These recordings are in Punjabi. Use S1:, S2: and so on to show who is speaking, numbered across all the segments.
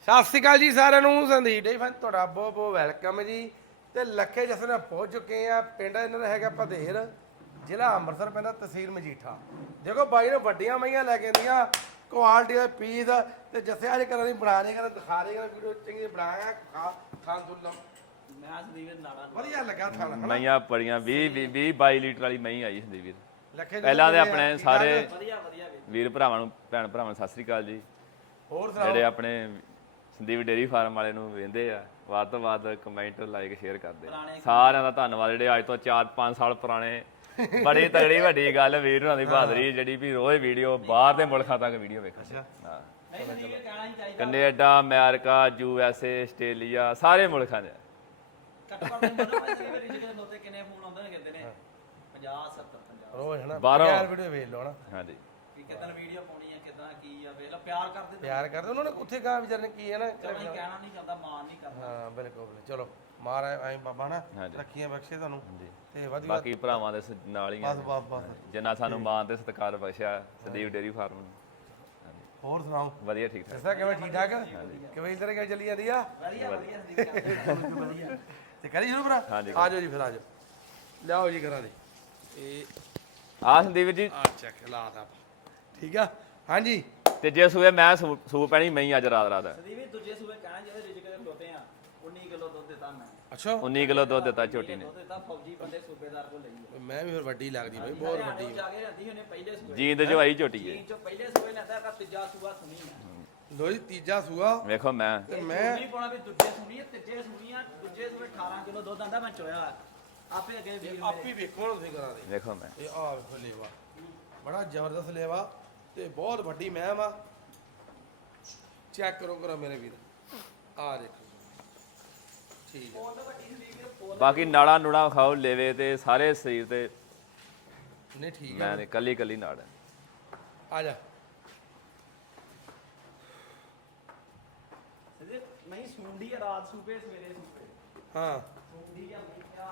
S1: ਸਤਿ ਸ਼੍ਰੀ ਅਕਾਲ ਜੀ ਸਾਰਿਆਂ ਨੂੰ। ਸੰਦੀਪ ਡੇ ਫਨ ਤੁਹਾਡਾ ਬਹੁਤ ਬਹੁਤ ਵੈਲਕਮ ਜੀ। ਤੇ ਲੱਖੇ ਜਸਨ ਨਾਲ ਪਹੁੰਚ ਚੁੱਕੇ ਆ। ਪਿੰਡ ਇਹਨਾਂ ਦਾ ਹੈਗਾ ਭਦੇਰ, ਜ਼ਿਲ੍ਹਾ ਅੰਮ੍ਰਿਤਸਰ, ਪੈਂਦਾ ਤਹਿਸੀਲ ਮਜੀਠਾ। ਦੇਖੋ ਬਾਈ ਨੇ ਵੱਡੀਆਂ ਮਈਆਂ ਲੈ ਕੇ ਆਂਦੀਆਂ, ਕੁਆਲਿਟੀ ਦਾ ਪੀਸ ਤੇ ਜੱਸੇ ਅੱਜ ਕਰਾਂ ਦੀ ਬਣਾ ਰਹੇ ਕਰ ਦਿਖਾ ਰਹੇ ਕਰ ਵੀਡੀਓ ਚੰਗੀ ਬਣਾਇਆ ਖਾਨ ਦੁੱਲਮ। ਮੈਂ ਸੰਦੀਪ ਨਾਲਾ ਵਧੀਆ ਲੱਗਾ ਖਾਣਾ।
S2: ਮਈਆਂ ਬੜੀਆਂ 22 ਲੀਟਰ ਵਾਲੀ ਮਈ ਆਈ ਸੰਦੀਪ ਵੀਰ। ਪਹਿਲਾਂ ਦੇ ਆਪਣੇ ਸਾਰੇ ਵੀਰ ਭਰਾਵਾਂ ਨੂੰ ਭੈਣ ਭਰਾਵਾਂ ਨੂੰ ਸਤਿ ਸ੍ਰੀ ਅਕਾਲ ਜੀ।
S1: ਹੋਰ
S2: ਜਿਹੜੇ ਆਪਣੇ ਸੰਦੀਪ ਡੇਅਰੀ ਫਾਰਮ ਵਾਲੇ ਨੂੰ ਵੇਖਦੇ ਆ, ਵੱਧ ਤੋਂ ਵੱਧ ਕਮੈਂਟ ਲਾਈਕ ਸ਼ੇਅਰ ਕਰਦੇ ਸਾਰਿਆਂ ਦਾ ਧੰਨਵਾਦ। ਜਿਹੜੇ ਅੱਜ ਤੋਂ 4-5 ਸਾਲ ਪੁਰਾਣੇ ਬੜੀ ਤਗੜੀ ਵੱਡੀ ਗੱਲ ਵੀਰ ਹੋਣਾ ਦੀ ਬਹਾਦਰੀ ਜਿਹੜੀ ਵੀ ਰੋਜ਼ ਵੀਡੀਓ ਬਾਹਰ ਦੇ ਮੁਲਕਾਂ ਤੱਕ ਵੀਡੀਓ ਵੇਖਦੇ। ਹਾਂ, ਕੈਨੇਡਾ, ਅਮਰੀਕਾ, USA, ਆਸਟ੍ਰੇਲੀਆ, ਸਾਰੇ ਮੁਲਕਾਂ ਦੇ ਬਾਹਰੋਂ
S1: ਵੀਡੀਓ ਵੇਖ ਲਓ ਨਾ।
S2: ਹਾਂਜੀ
S3: ਕਿਦਾਂ ਵੀਡੀਓ ਪਾਉਣੀ ਹੈ, ਕਿਦਾਂ ਕੀ ਆ, ਵੇਖ ਲਓ ਪਿਆਰ ਕਰਦੇ
S1: ਉਹਨਾਂ ਨੇ ਉੱਥੇ ਕਹਾ ਵਿਚਾਰੇ ਨੇ ਕੀ ਹੈ ਨਾ
S3: ਕਹਿਣਾ ਨਹੀਂ ਚਾਹੁੰਦਾ, ਮਾਨ ਨਹੀਂ ਕਰਦਾ।
S1: ਹਾਂ ਬਿਲਕੁਲ। ਚਲੋ ਮਹਾਰਾਜ ਐਂ ਬਾਬਾ ਨਾ ਰੱਖੀਆਂ ਬਖਸ਼ੇ ਤੁਹਾਨੂੰ ਤੇ ਵਧੀਆ।
S2: ਬਾਕੀ ਭਰਾਵਾਂ ਦੇ ਨਾਲ ਹੀ
S1: ਬਸ
S2: ਜਿੰਨਾ ਸਾਨੂੰ ਮਾਣ ਤੇ ਸਤਿਕਾਰ ਬਖਸ਼ਿਆ ਸੰਦੀਪ ਡੇਅਰੀ ਫਾਰਮ ਨੂੰ।
S1: ਹੋਰ ਸੁਣਾਓ?
S2: ਵਧੀਆ ਠੀਕ ਠਾਕ।
S1: ਦੱਸਿਆ ਕਿਵੇਂ ਠੀਕ ਠਾਕ? ਕਿਵੇਂ ਇਧਰ ਕਿਵੇਂ ਚੱਲੀ ਜਾਂਦੀ ਆ?
S3: ਵਧੀਆ
S1: ਤੇ ਕਰੀ ਸ਼ੁਰੂ ਭਰਾ। ਆ ਜਾਓ ਜੀ, ਫਿਰ ਆ ਜਾਓ, ਲਿਆਓ ਜੀ ਕਰਾਂ ਦੀ ਇਹ
S2: ਆ ਸੰਦੀਪ ਜੀ।
S1: ਅੱਛਾ ਖਿਲਾਤਾ ਠੀਕ ਆ। ਹਾਂਜੀ
S2: ਤੇ ਜੇ ਸੂਏ ਮੈਂ ਸੂ ਪੈਣੀ ਮੈਂ ਅੱਜ ਰਾਤ
S3: ਸੰਦੀਪ ਦੂਜੇ ਸੂਏ ਕਹਿਣਾ ਜਿਹੜੇ ਰਿਜਕ ਦੇ ਖਲੋਤੇ ਆ 19 ਕਿਲੋ ਦੁੱਧ ਦਿੱਤਾ ਮੈਂ।
S1: ਅੱਛਾ
S2: 19 ਕਿਲੋ ਦੁੱਧ ਦਿੱਤਾ ਝੋਟੀ ਨੇ।
S3: ਦੁੱਧ ਦਿੱਤਾ ਫੌਜੀ ਬੰਦੇ ਸੂਬੇਦਾਰ ਕੋਲ ਲਈ ਹੈ।
S1: ਮੈਂ ਵੀ ਫਿਰ ਵੱਡੀ ਲੱਗਦੀ ਬਈ, ਬਹੁਤ ਵੱਡੀ
S3: ਜਾ ਕੇ ਰਹਿੰਦੀ ਉਹਨੇ ਪਹਿਲੇ ਸੂਏ
S2: ਜੀਂਦ ਜੋ ਆਈ ਝੋਟੀ ਹੈ।
S3: ਜੀਂਦ ਚੋਂ ਪਹਿਲੇ ਸੂਏ ਲੈਂਦਾ ਕਾ ਤੀਜਾ ਸੂਆ ਸੁਣੀ ਹੈ।
S1: ਲੋ ਜੀ ਤੀਜਾ ਸੂਆ
S2: ਵੇਖੋ ਮੈਂ
S1: ਤੇ ਮੈਂ
S3: ਨਹੀਂ ਪਾਉਣਾ ਵੀ ਦੂਜੇ ਸੁਣੀ ਹੈ, ਤੀਜੇ ਸੁਣੀ ਆ। ਦੂਜੇ ਸੂਏ 18 ਕਿਲੋ ਦੁੱਧ ਆਂਦਾ ਮੈਂ ਚੋਇਆ ਆਪੇ ਅੱਗੇ ਵੀਰ
S1: ਆਪੀ ਵੇਖੋ ਨਾ ਤੁਸੀਂ ਕਰਾਂ ਦੇ।
S2: ਵੇਖੋ ਮੈਂ
S1: ਇਹ ਆ ਵੇਖੋ ਲੇਵਾ, ਬੜਾ ਜ਼ਬਰਦਸਤ ਲੇਵਾ ਤੇ ਬਹੁਤ ਵੱਡੀ ਮੈਂ ਵਾ। ਚੈੱਕ ਕਰੋ ਮੇਰੇ ਵੀਰ, ਆ ਦੇਖੋ ਠੀਕ ਹੈ।
S2: ਬਾਕੀ ਨਾੜਾ ਨੂੜਾ ਖਾਓ ਲੇਵੇ ਤੇ ਸਾਰੇ ਸਰੀਰ ਤੇ
S1: ਨਹੀਂ ਠੀਕ ਹੈ।
S2: ਮੈਂ ਕੱਲੀ ਕੱਲੀ ਨਾੜ
S1: ਆ ਜਾ
S3: ਨਹੀਂ ਸੁੰਡੀ ਆ ਰਾਤ ਸੂਪੇ ਸਵੇਰੇ ਸੂਪੇ।
S1: ਹਾਂ
S3: ਸੁੰਡੀ ਆ ਮੈਂ ਕਿਹਾ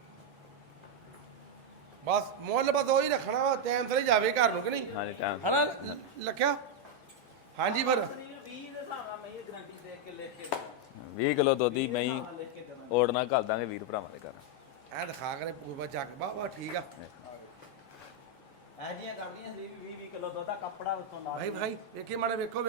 S1: ਬਸ ਮੁੱਲ ਬਸ ਉਹੀ ਰੱਖਣਾ ਵਾ, ਟਾਈਮ ਤੇ ਜਾਵੇ ਘਰ ਨੂੰ ਕਿ ਨਹੀਂ?
S2: ਹਾਂਜੀ ਟਾਈਮ
S1: ਹਨਾ ਲੱਖਿਆ? ਹਾਂਜੀ ਫਿਰ
S3: 20 ਦੇ ਹਿਸਾਬ ਨਾਲ ਮੈਂ ਇਹ ਗਾਰੰਟੀ ਦੇ ਕੇ ਲਿਖ ਕੇ
S2: 20 ਕਿਲੋ ਦੁੱਧੀ ਮੈਂ ਓੜਨਾ ਘੱਲ ਦਾਂਗੇ ਵੀਰ ਭਰਾਵਾਂ ਦੇ ਘਰ।
S1: ਐ ਦਿਖਾ ਕਰੇ ਪੂਰਾ ਚੱਕ ਬਾ ਠੀਕ ਆ।
S3: ਐ ਜੀਆਂ ਕਰਦੀਆਂ ਸੀ 20 ਕਿਲੋ ਦੁੱਧ ਦਾ ਕੱਪੜਾ ਉੱਤੋਂ ਲਾ
S1: ਭਾਈ ਵੇਖੀ ਮਾੜੇ, ਵੇਖੋ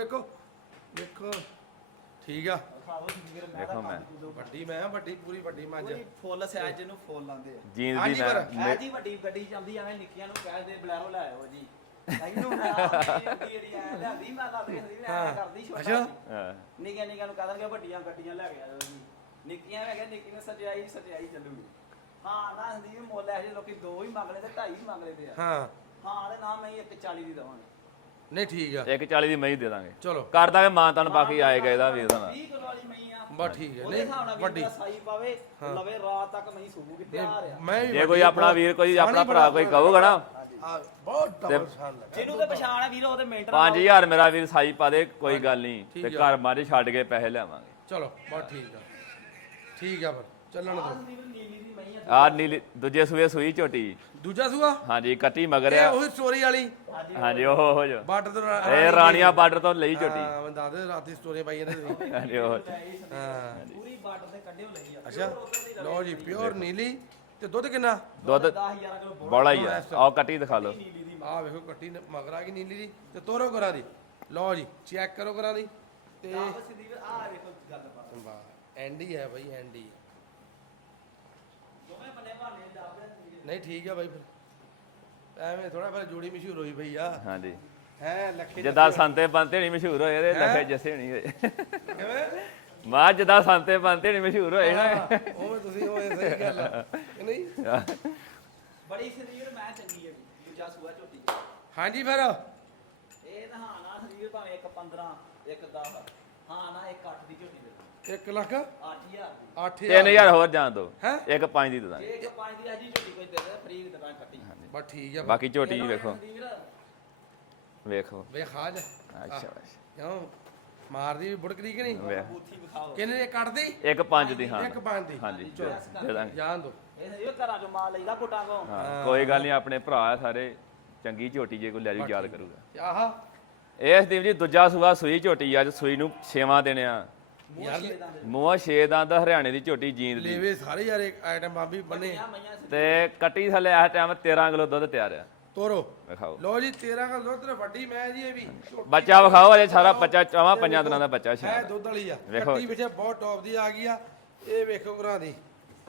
S1: ਠੀਕ ਆ।
S2: ਵੇਖੋ ਮੈਂ
S1: ਵੱਡੀ ਮੈਂ ਵੱਡੀ ਪੂਰੀ ਵੱਡੀ ਮੱਝ
S3: ਫੁੱਲ ਸਾਈਜ਼ ਜਿਹਨੂੰ ਫੁੱਲ ਲਾਉਂਦੇ ਆ।
S2: ਜੀਂਦ ਦੀ ਮੈਂ
S3: ਐ ਜੀ ਵੱਡੀ ਗੱਡੀ ਜਾਂਦੀ ਐਵੇਂ ਨਿੱਕੀਆਂ ਨੂੰ ਕਹਿੰਦੇ ਬਲੈਰੋ ਲੈ ਆਓ ਜੀ। ਇਹਨੂੰ ਜਿਹੜੀ ਐ ਲਿਆਂਦੀ ਮੈਂ ਲੱਗਦੀ ਸੀ ਐ ਕਰਦੀ ਛੋਟਾ। ਨਿੱਕੀਆਂ ਨੂੰ ਕਹਿੰਦੇ ਵੱਡੀਆਂ ਗੱਡੀਆਂ ਲੈ ਕੇ ਆਓ ਜੀ। ਨਿੱਕੀਆਂ ਲੈ ਕੇ ਨਿੱਕੀ ਨੇ ਸਜਾਈ ਚੱਲੂਗੀ। ਹਾਂ ਨਾ ਸੰਦੀਪ ਮੁੱਲ ਇਹ ਜਿਹੇ ਲੋਕੀ 2 ਹੀ ਮੰਗ ਲੈਂਦੇ, 2.5 ਹੀ ਮੰਗ ਲੈਂਦੇ ਆ। ਹਾਂ ਤੇ ਨਾ ਮੈਂ 140 ਦੀ ਦਵਾਂਗੇ।
S1: ਨਹੀਂ ਠੀਕ ਆ।
S2: 140 ਦੀ ਮੈਂ ਦੇ ਦਾਂਗੇ।
S1: ਚਲੋ
S2: ਕਰ ਦਾਂਗੇ ਮਾਂ ਤੁਹਾਨੂੰ ਬਾਕੀ ਆਏਗਾ ਇਹਦਾ ਵੀਰ ਦਾ
S3: 20 ਕਿਲੋ ਵਾਲੀ ਮਈ ਆ
S1: ਬਸ ਠੀਕ ਹੈ।
S3: ਉਹਦੇ ਹਿਸਾਬ ਨਾਲ ਵੱਡੀ ਸਾਈ ਪਾਵੇ ਲਵੇ ਰਾਤ ਤੱਕ ਮਈ ਸੂਗੀ ਤਿਆਰ ਆ।
S1: ਮੈਂ
S2: ਜੇ ਕੋਈ ਆਪਣਾ ਵੀਰ ਕੋਈ ਆਪਣਾ ਭਰਾ ਕੋਈ ਕਹੂਗਾ ਨਾ
S1: ਬਹੁਤ ਡਬਲ ਸ਼ਾਨ ਲੱਗਾ।
S3: ਜਿਹਨੂੰ ਤੇ ਪਛਾਣ ਆ ਵੀਰ ਉਹਦੇ ਮਿੰਟ
S2: 5000 ਮੇਰਾ ਵੀਰ ਸਾਈ ਪਾ ਦੇ, ਕੋਈ ਗੱਲ ਨਹੀਂ ਤੇ ਘਰ ਮਾਰੇ ਛੱਡ ਕੇ ਪੈਸੇ ਲਿਆਵਾਂਗੇ।
S1: ਚਲੋ ਬਸ ਠੀਕ ਆ ਫਿਰ ਚੱਲਣ ਦੋ।
S2: ਆ ਨੀਲੀ ਦੂਜੇ ਸੂਏ ਸੂਈ ਝੋਟੀ
S1: ਦੂਜਾ ਸੂਆ
S2: ਹਾਂਜੀ ਕੱਟੀ ਮਗਰ
S1: ਇਹ
S2: ਆ।
S1: ਉਹੀ ਸਟੋਰੀ ਵਾਲੀ
S2: ਹਾਂਜੀ ਉਹ ਜੋ
S1: ਬਾਰਡਰ ਤੋਂ
S2: ਇਹ ਰਾਣੀਆਂ ਬਾਰਡਰ ਤੋਂ ਲਈ ਝੋਟੀ।
S1: ਹਾਂ ਮੈਂ ਦੱਸ ਦੇ ਰਾਤੀ ਸਟੋਰੀ ਪਾਈ ਇਹਨੇ ਤੁਸੀਂ।
S2: ਹਾਂਜੀ ਉਹ
S1: ਹਾਂ
S3: ਪੂਰੀ ਬਾਰਡਰ ਤੇ ਕੱਢਿਓ ਲਈ ਆ।
S1: ਅੱਛਾ ਲਓ ਜੀ ਪਿਓਰ ਨੀਲੀ। ਤੇ ਦੁੱਧ ਕਿੰਨਾ?
S2: ਦੁੱਧ
S3: 10,000 ਕਿਲੋ
S2: ਬੜਾ ਹੀ ਆ। ਆਓ ਕੱਟੀ ਦਿਖਾ ਲਓ।
S1: ਆਹ ਵੇਖੋ ਕੱਟੀ ਮਗਰ ਆ ਗਈ ਨੀਲੀ ਦੀ ਤੇ ਤੋਰੋ ਕਰਾਂ ਦੀ। ਲਓ ਜੀ ਚੈੱਕ ਕਰੋ ਕਰਾਂ ਦੀ ਤੇ
S3: ਆ ਵੇਖੋ ਗੱਲ ਬਾਤ
S1: ਐਂਡੀ ਹੈ ਬਾਈ, ਐਂਡੀ
S3: ਦੋਵੇਂ ਬੰਨੇ ਭਾਲੇ ਦੱਬਦੇ।
S1: ਨਹੀਂ ਠੀਕ ਆ ਬਾਈ ਫਿਰ ਐਵੇਂ ਥੋੜਾ ਫਿਰ ਜੋੜੀ ਮਸ਼ਹੂਰ ਹੋਈ ਪਈ ਆ।
S2: ਹਾਂਜੀ
S1: ਹੈ ਲੱਖੇ
S2: ਜਿੱਦਾਂ ਸੰਤੇ ਬੰਤੇ ਨਹੀਂ ਮਸ਼ਹੂਰ ਹੋਏ ਤੇ ਲੱਖੇ ਜੱਸੇ ਨਹੀਂ ਹੋਏ।
S1: ਕਿਵੇਂ
S2: ਮਾਂ ਜਿੱਦਾਂ ਸੰਤੇ ਬੰਤੇ ਨਹੀਂ ਮਸ਼ਹੂਰ ਹੋਏ ਨਾ
S1: ਉਵੇਂ ਤੁਸੀਂ ਹੋਏ। ਸਹੀ ਗੱਲ ਆ ਕਿ ਨਹੀਂ?
S3: ਬੜੀ ਸਰੀਰ ਮੈਂ ਚੰਗੀ ਹੈ ਦੂਜਾ ਸੂਆ ਝੋਟੀ।
S1: ਹਾਂਜੀ ਫਿਰ
S3: ਇਹ ਤਾਂ ਹਾਂ ਨਾ ਸਰੀਰ ਭਾਵੇਂ 1.15 1.10 ਹਾਂ ਨਾ 1.8 ਦੀ ਝੋਟੀ ਦੇ
S1: 1 ਲੱਖ
S3: 8,000 ਦੀ
S1: 8000
S2: 3000 ਹੋਰ ਜਾਣ ਦੋ।
S1: ਹੈਂ?
S2: 1.5 ਦੀ ਦੇ ਦਾਂਗੇ।
S3: ਇਹ 1.5 ਦੀ ਹਜੀ ਝੋਟੀ ਕੋਈ ਦੇ ਦੇ ਫਰੀ ਦੁਕਾਨ ਕੱਟੀ।
S1: ਬਸ ਠੀਕ ਆ।
S2: ਬਾਕੀ ਝੋਟੀ ਵੇਖੋ ਵੇਖੋ
S1: ਵੇ ਖਾਜ
S2: ਅੱਛਾ
S1: ਕਿਉਂ ਮਾਰਦੀ ਵੀ ਬੁੜਕਦੀ ਕਿ ਨਹੀਂ?
S3: ਬੂਥੀ ਵਿਖਾਓ
S1: ਕਿੰਨੇ ਕੱਢਦੀ?
S2: 1.5 ਦੀ ਹਾਂ
S1: 1.5 ਦੀ
S2: ਹਾਂਜੀ
S1: ਚਲੋ
S2: ਦੇ ਦਾਂਗੇ।
S1: ਜਾਣ ਦੋ।
S3: ਇਹ ਘਰਾਂ ਚੋਂ ਮਾਲ ਲਈਦਾ ਕੋਟਾਂ ਕੋ।
S2: ਹਾਂ ਕੋਈ ਗੱਲ ਨਹੀਂ ਆਪਣੇ ਭਰਾ ਆ ਸਾਰੇ। ਚੰਗੀ ਝੋਟੀ ਜੇ ਕੋਈ ਲੈ ਜੂ ਯਾਦ ਕਰੂਗਾ।
S1: ਆਹਾ
S2: ਇਹ ਸੰਦੀਪ ਜੀ ਦੂਜਾ ਸੂਆ ਸੂਈ ਝੋਟੀ ਅੱਜ ਸੂਈ ਨੂੰ 6ਵਾਂ ਦਿਨ ਆ
S1: ਯਾਰ
S2: ਮੂੰਹਾਂ 6 ਦੰਦ ਹਰਿਆਣੇ ਦੀ ਝੋਟੀ ਜੀਂਦ ਦੀ
S1: ਲੇਵੇ ਸਾਰੇ ਯਾਰ ਇੱਕ ਆਈਟਮ ਬਾਬੀ ਬੰਨੇ
S2: ਤੇ ਕੱਟੀ ਥੱਲੇ ਇਸ ਟਾਈਮ 13 ਕਿਲੋ ਦੁੱਧ ਤਿਆਰ ਆ
S1: ਤੋਰੋ
S2: ਵਿਖਾਓ
S1: ਲੋ ਜੀ 13 ਕਿਲੋ ਦੁੱਧ ਤੇ ਵੱਡੀ ਮੈਂ ਜੀ ਇਹ ਵੀ ਝੋਟੀ
S2: ਬੱਚਾ ਵਿਖਾਓ ਅਜੇ ਸਾਰਾ ਬੱਚਾ ਚਵਾਂ ਪੰਜਾਂ ਦਿਨਾਂ ਦਾ ਬੱਚਾ
S1: ਹੈ
S2: ਸ਼ਾਇਦ
S1: ਦੁੱਧ ਵਾਲੀ ਆ
S2: ਵੇਖੋ।
S1: ਕੱਟੀ ਪਿੱਛੇ ਬਹੁਤ ਟੌਪ ਦੀ ਆ ਗਈ ਆ ਇਹ ਵੇਖੋ ਘਰਾਂ ਦੀ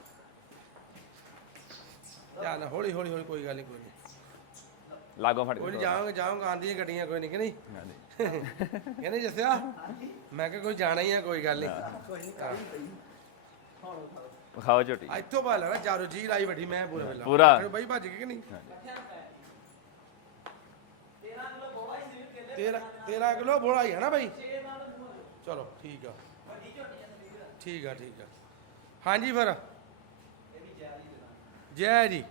S1: ਚੱਲ ਹੌਲੀ ਹੌਲੀ ਹੌਲੀ ਕੋਈ ਗੱਲ ਨਹੀਂ ਕੋਈ ਨਹੀਂ
S2: ਲਾਗੋਂ ਫੜ
S1: ਕੋਈ
S2: ਕੇ
S1: ਨਹੀਂ ਜਾਵਾਂਗਾ ਆਂਦੀਆਂ ਗੱਡੀਆਂ ਕੋਈ ਨਹੀਂ ਕਿ ਨਹੀਂ
S2: ਹਾਂਜੀ।
S1: ਕਹਿੰਦੇ ਜੱਸਿਆ ਮੈਂ ਕਿਹਾ ਕੋਈ ਜਾਣਾ ਹੀ ਆ ਕੋਈ ਗੱਲ ਨਹੀਂ
S2: ਵਿਖਾਓ ਝੋਟੀ
S1: ਇੱਥੋਂ ਪਾ ਲੈਣਾ ਚਾਰੋ ਜੀ ਲਾਈ ਵੱਡੀ ਮੈਂ ਪੂਰਾ ਵੇਲਾ
S2: ਪੂਰਾ।
S1: ਬਾਈ ਭੱਜ ਗਏ ਕਿ ਨਹੀਂ 13 ਕਿਲੋ ਬੋਲਾ ਹੀ ਹੈ ਨਾ ਬਾਈ ਚਲੋ ਠੀਕ ਆ ਠੀਕ ਆ ਠੀਕ ਆ ਹਾਂਜੀ ਫਿਰ ਜੈ ਜੀ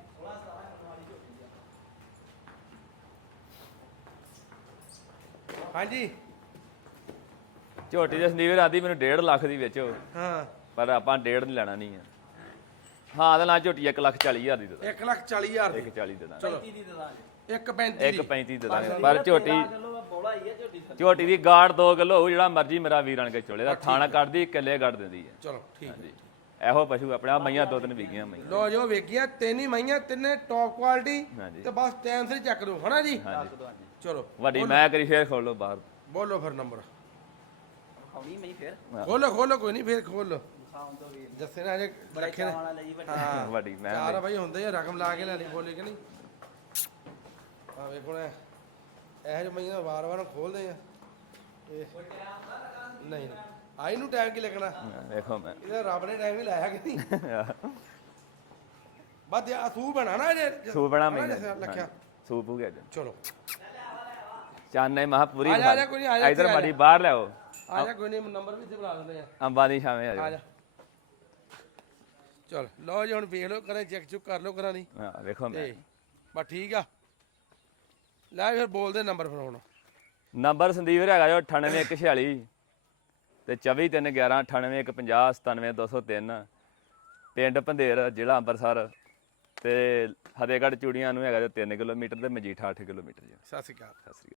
S1: ਹਾਂਜੀ
S2: ਝੋਟੀ ਦੇ ਸੰਦੀਪ ਰਾਦੀ ਮੈਨੂੰ 1.5 ਲੱਖ ਦੀ ਵੇਚੋ
S1: ਹਾਂ
S2: ਪਰ ਆਪਾਂ 1.5 ਨਹੀਂ ਲੈਣਾ ਨਹੀਂ ਆ ਹਾਂ ਤੇ ਨਾ ਝੋਟੀ 1,40,000 ਦੀ ਦੇ ਦਾਂ
S1: 1,40,000 ਦੀ
S2: 1,40 ਦੇ ਦਾਂ
S1: ਚਲੋ
S3: 35 ਦੀ ਦੇ ਦਾਂਗੇ
S1: 1,35 ਦੀ
S2: 1,35 ਦੇ ਦਾਂਗੇ ਪਰ ਝੋਟੀ
S3: ਚਲੋ ਬੋਲਾ ਹੀ ਹੈ ਝੋਟੀ ਥੱਲੇ
S2: ਝੋਟੀ ਦੀ ਗਾੜ 2 ਕਿਲੋ ਹੋਊ ਜਿਹੜਾ ਮਰਜੀ ਮੇਰਾ ਵੀਰ ਆਣ ਕੇ ਚੋਲੇ ਦਾ ਥਾਣਾ ਕੱਢਦੀ ਕਿੱਲੇ ਕੱਢ ਦਿੰਦੀ ਹੈ
S1: ਚਲੋ ਠੀਕ ਹੈ
S2: ਇਹੋ ਪਸ਼ੂ ਆਪਣੇ ਆ ਮਈਆਂ 2-3 ਵਿਗੀਆਂ ਮਈਆਂ
S1: ਲੋ ਜੋ ਵੇਖੀਆਂ ਤਿੰਨ ਹੀ ਮਈਆਂ ਤਿੰਨੇ ਟੌਪ ਕੁਆਲਿਟੀ
S2: ਹਾਂਜੀ।
S1: ਤੇ ਬਸ ਟਾਈਮ ਸਿਰ ਚੱਕ ਦੋ ਹਨਾ ਜੀ ਚਲੋ
S2: ਵੱਡੀ ਮੈਂ ਕਰੀ ਫੇਰ ਖੋਲ ਲੋ ਬਾਹਰ
S1: ਬੋਲੋ ਫਿਰ ਨੰਬਰ
S3: ਖਾਉਣੀ ਮੈਂ ਫਿਰ
S1: ਖੋਲੋ ਕੋਈ ਨਹੀਂ ਫੇਰ ਖੋਲੋ
S3: ਖਾਉਣ ਤੋਂ ਵੀ
S1: ਜੱਸੇ ਨੇ ਅਜੇ ਰੱਖੇ ਨੇ
S3: ਵਾਲਾ ਲਈ ਵੱਡਾ
S1: ਹਾਂ
S2: ਵੱਡੀ ਮੈਂ
S1: ਚਾਰ ਬਾਈ ਹੁੰਦੇ ਆ ਰਕਮ ਲਾ ਕੇ ਲੈਣੀ ਬੋਲੇ ਕਿ ਨਹੀਂ ਆ ਵੇਖੋ ਨਾ ਇਹ ਜੋ ਮਈਆਂ ਵਾਰ-ਵਾਰ ਖੋਲਦੇ ਆ ਇਹ ਨਹੀਂ ਆਈ ਨੂੰ ਟਾਈਮ ਕੀ ਲੱਗਣਾ
S2: ਵੇਖੋ ਮੈਂ
S1: ਇਹਦਾ ਰੱਬ ਨੇ ਟਾਈਮ ਹੀ ਲਾਇਆ ਕਿ ਨਹੀਂ ਬਸ ਆ ਸੂ ਬਣਾ ਨਾ ਜੇ
S2: ਸੂਪ ਬਣਾ
S1: ਹਨਾ
S2: ਮੈਂ
S1: ਜੱਸੇ ਰੱਖਿਆ
S2: ਸੂਪ ਹੋ ਗਿਆ
S1: ਚਲੋ
S2: ਚਾਨੇ ਮਹਾ ਪੂਰੀ
S1: ਆ ਜਾ ਕੋਈ ਨਹੀਂ ਆ ਜਾ
S2: ਇਧਰ ਮਾੜੀ ਬਾਹਰ ਲਿਆਓ
S1: ਆ ਜਾ ਕੋਈ ਨਹੀਂ ਨੰਬਰ ਵੀ ਇੱਥੇ ਬੁਲਾ ਦਿੰਦੇ ਆ
S2: ਅੰਬਾਂ ਦੀ ਛਾਵੇਂ ਆ
S1: ਆ
S2: ਜਾਓ
S1: ਜਾ ਚਲ ਲਓ ਜੀ ਹੁਣ ਵੇਖ ਲਓ ਕਰੇ ਚੈੱਕ ਚੁੱਕ ਕਰ ਲਓ ਕਰਾਂ ਨਹੀਂ
S2: ਹਾਂ ਵੇਖੋ ਮੈਂ
S1: ਤੇ ਬਸ ਠੀਕ ਆ ਲੈ ਫਿਰ ਬੋਲਦੇ ਨੰਬਰ ਫਿਰ ਹੁਣ
S2: ਨੰਬਰ ਸੰਦੀਪ ਹੈਗਾ ਜੋ 98146 ਤੇ 2411 98150 97203 ਪਿੰਡ ਭੰਦੇਰ ਜ਼ਿਲ੍ਹਾ ਅੰਮ੍ਰਿਤਸਰ ਤੇ ਫਤਿਹਗੜ੍ਹ ਚੂੜੀਆਂ ਨੂੰ ਹੈਗਾ ਜੋ 3 ਕਿਲੋਮੀਟਰ ਤੇ ਮਜੀਠਾ 8 ਕਿਲੋਮੀਟਰ ਜੀ
S1: ਸਤਿ ਸ਼੍ਰੀ ਅਕਾਲ
S2: ਸਤਿ ਸ੍ਰੀ ਅਕਾਲ